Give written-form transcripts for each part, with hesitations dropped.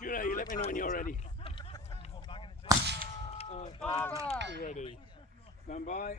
Julia, you let me know when you're ready. Ready. Stand by.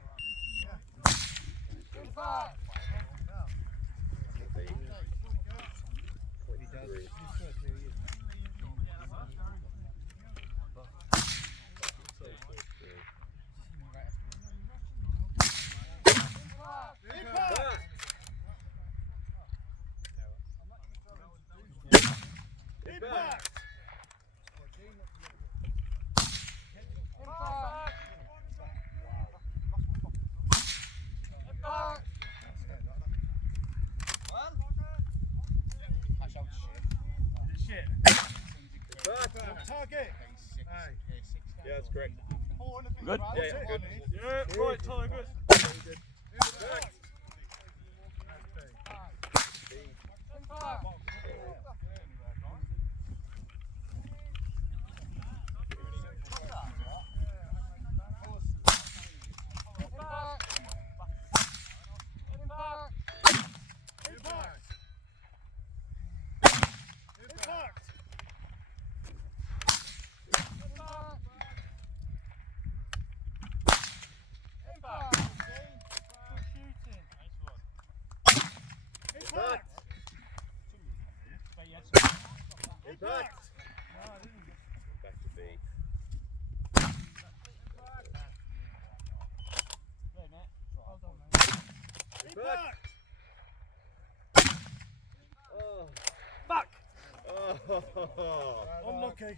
Target. Yeah, that's correct. Good. Yeah, good. Yeah, right, Tyler, good. Impact. Back to B. Impact. Back. Oh. Unlucky.